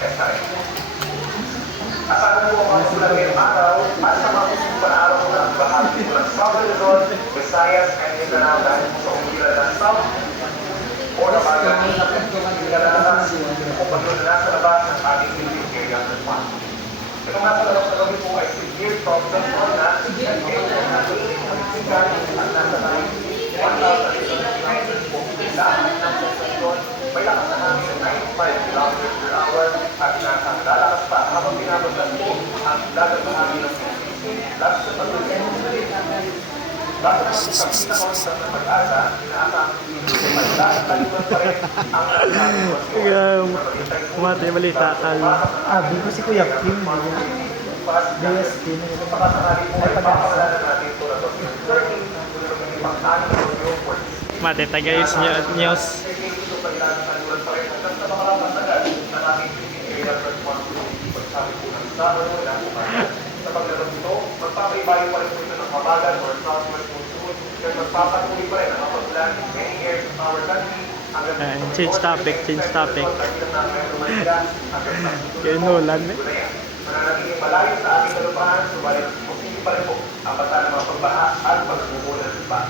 SRM. Asahan po ang mga ulan ngayong araw at sa mga susunod na araw ng bahagi po ng Southern Luzon, Visayas, and Mindanao dahil po sa umilan ng South o na bagay pinalakas o pagod na nasa labas ng ating Philippine Area Response. Itong nasa labas na kami po ay severe problem po na at nasa tayo 1,800 po lahat ng sensasyon may lakas na namin ng 95 km per hour at nasa lalakas pa habang binabaglas po ang dagat bahagi ng Philippines lalo sa pagdating ng bago natin sa pinakausap ng pag-asa, inaasahan ay lalakalimutan pa rin ang Umati balita kal. Di ko si Kuya Kim. Dayas din. pagkakasakali po ay papawala na natin ito na ito. Learning, pang-ani ng yung words. Mati tagayos news. Ito pagkakasalimutan pa rin hanggang sa makakapagsagal ng ating Philippine Area Responsibility pagsabi po ng Sabado na umaga. Sa paglalabas ito, magpapaibayo pa rin po ito ng kabagan or southwest monsoon at magpapatuloy pa rin ang kapaglan in many areas of our country hanggang Change topic. Kaya Nolan eh. Mananatiling malayo sa ating kalupaan, subalit posible pa rin po ang bata ng mga pagbaha at pagbubulan ng lupa.